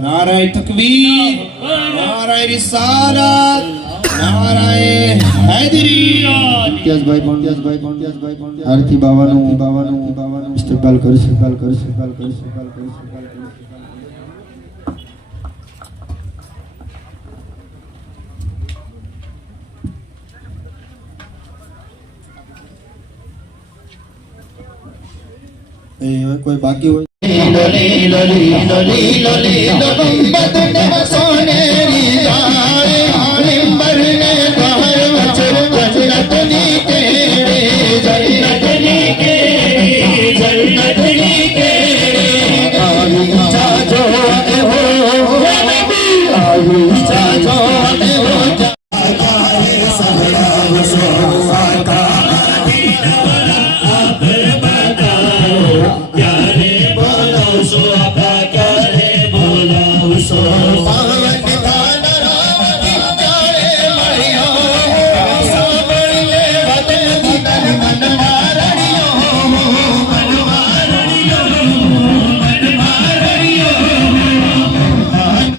નારાય તકબીર નારાય રિસાલત નારાય હૈદરી ઇતિહાસભાઈ પણ ઇતિહાસભાઈ પણ ઇતિહાસભાઈ પણ આરતી બાવાનું બાવાનું બાવાનું ઇસ્તેકબાલ કરીશું કાલ કરીશું કાલ કરીશું કાલ કરીશું કાલ કરીશું એ હવે કોઈ બાકી હોય Loli, loli, loli, loli, loli, loli, loli, loli, loli,